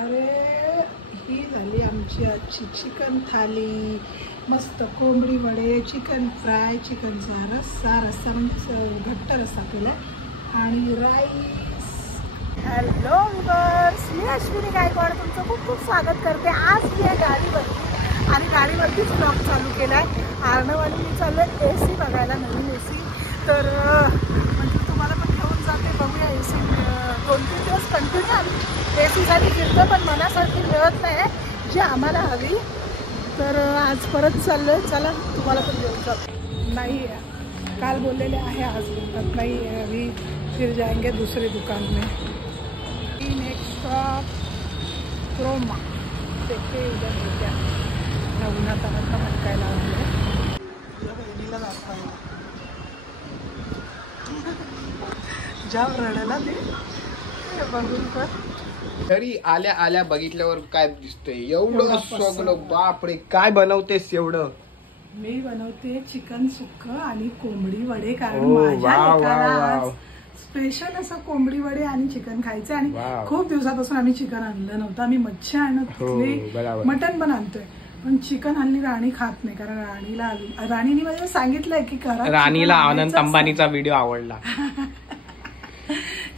अरे ही झाली आमची आजची चिकन थाली. मस्त कोंबडी वडे, चिकन फ्राय, चिकनचा रस्सा, घट्ट रस्सा केला आणि राईस. हॅलो व्ह्यूअर्स, मी अश्विनी गायकवाड तुमचं खूप खूप स्वागत करते. आज मी आहे गाडीवरती आणि गाडीवरतीच ब्लॉग चालू केला आहे. आर्णव आणि मी चाललो आहे AC बघायला, नवीन AC. तर म्हणजे तुम्हाला पण घेऊन जाते, बघूया AC. 2-3 दिवस कंटिन्यू आली AC साठी फिरतं, पण मनासारखी मिळत नाही जी आम्हाला हवी. तर आज परत चाललो आहे. चला तुम्हाला पण घेऊन जातो. नाही काल बोललेले आहे, आज बोलतात नाही अभी फिर जाएंगे दूसरे दुकान में. Next stop Croma. देखते उधर क्या उन्हात आणत म्हणकायला बहिणीला दाखवायला जाम रडायला ते बघून. पण तरी आल्या आल्या बघितल्यावर काय दिसतंय एवढं सगळं. बापरे, काय बनवतेस एवढं? मी बनवते चिकन सुक्क आणि कोंबडी वडे, कारण माझ्या लेकाला स्पेशल असं कोंबडी वडे आणि चिकन खायचं. आणि खूप दिवसापासून आम्ही चिकन आणलं नव्हतं. आम्ही मच्छी आणत होती, मटन पण आणतोय, पण चिकन हल्ली राणी खात नाही. कारण राणीने म्हणजे सांगितलंय की राणीला आनंद अंबानीचा व्हिडिओ आवडला.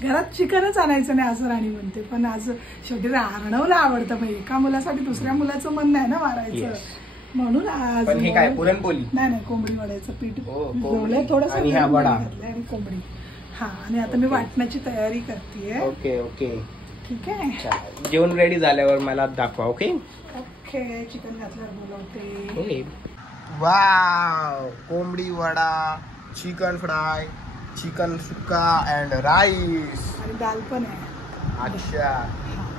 घरात चिकनच आणायचं नाही असं राणी म्हणते. पण आज शेवटी आर्णवला आवडतं, मग एका मुलासाठी दुसऱ्या मुलाचं मन नाही ना मारायचं, म्हणून आज पुरणपोळी नाही कोंबडी वड्याचं पीठ थोडस आणि कोंबडी. हा, आणि आता मी वाटण्याची तयारी करतेय. ओके ओके ठीक आहे. जेवण रेडी झाल्यावर मला दाखवा. ओके ओके, चिकन घातल्यावर बोलवते. वाव, कोंबडी वडा, चिकन फ्राय, चिकन सुक्का अँड राईस आणि दाल पण आहे. अच्छा,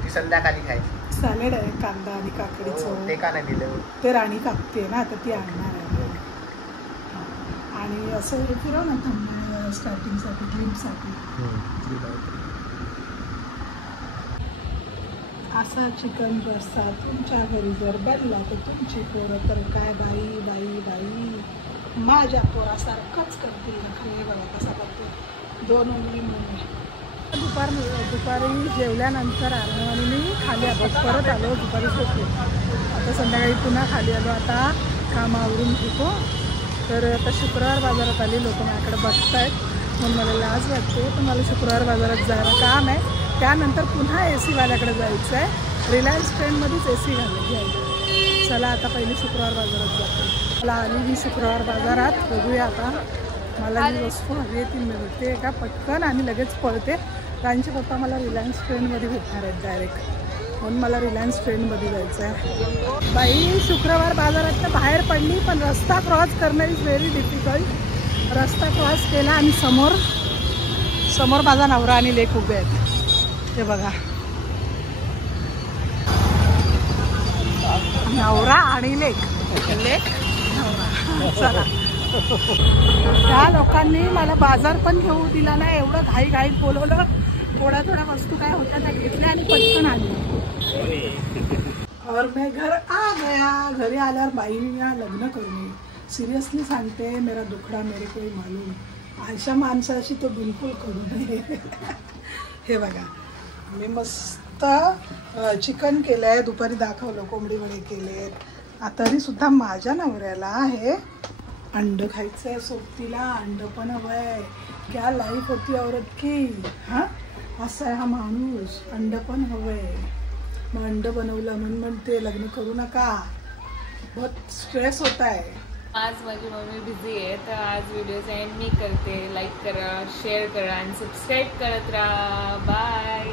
ती संध्याकाळी खायची. सॅलेड आहे, कांदा आणि काकडीचं. ते का नाही दिलं? ते राणी कापते ना, आता ती आणणार आहे. आणि असं हे फिरव ना थांबणार स्टार्टिंग साठी, क्लिप साठी. असा चिकन रस्सा तुमच्या घरी जर बनला तर तुमची पोरं तर काय बाई बाई बाई माझ्या पोरासारखंच करतील. खाली बघा कसा करते, 2 उंगली म्हणून. दुपारी जेवल्यानंतर आलो आणि मी खाली परत आलो. दुपारी झोपलो, आता संध्याकाळी पुन्हा खाली आलो. आता कामावरून घेतो. तर आता शुक्रवार बाजारात आली. लोक माझ्याकडे बघत आहेत म्हणून मला लाज वाटते, पण मला शुक्रवार बाजारात जायला काम आहे. त्यानंतर पुन्हा AC वाल्याकडे जायचं आहे. रिलायन्स ट्रेंडमध्येच AC घालायची. चला आता पहिले शुक्रवार बाजारात जातो. मला आली मी शुक्रवार बाजारात. बघूया आता मला जी वस्तू हवी आहे ती मिळते का पटकन आणि लगेच पळते. त्यांचे पप्पा मला रिलायन्स ट्रेंडमध्ये भेटणार आहेत डायरेक्ट, म्हणून मला रिलायन्स ट्रेंडमध्ये जायचं आहे. बाई शुक्रवार बाजारातनं बाहेर पडली, पण रस्ता क्रॉस करणं इज व्हेरी डिफिकल्ट. रस्ता क्रॉस केला आणि समोर माझा नवरा आणि लेक उभे आहेत. हे बघा, नवरा आणि लेक नवरा. चला, त्या लोकांनी मला बाजार पण घेऊ दिला नाही, एवढं घाईत बोलवलं. थोड्या वस्तू काय होत्या त्या घेतल्या आणि पटकन आली. और मैं घर आ गया. घरी आल्यावर बाईने लग्न करून, सिरियसली सांगते, मेरा दुखडा मेरे कोई मालूम. अशा माणसाशी तो बिलकुल करू नये. हे बघा, मी मस्त चिकन केलंय. दुपारी दाखवलं, कोंबडी वडे केले. तरी सुद्धा माझ्या नवऱ्याला आहे अंड खायचंय. सोबतीला अंड पण हवंय. क्या लाईफ होती औरत की. हा, असा आहे हा माणूस. अंड पण हवंय. मग अंड बनवलं म्हणून म्हणते लग्न करू नका, बहुत स्ट्रेस होत आहे. आज माझी मम्मी बिझी आहे, तर आज व्हिडिओचा एंड मी करते. लाईक करा, शेअर करा आणि सबस्क्राईब करत राहा. बाय.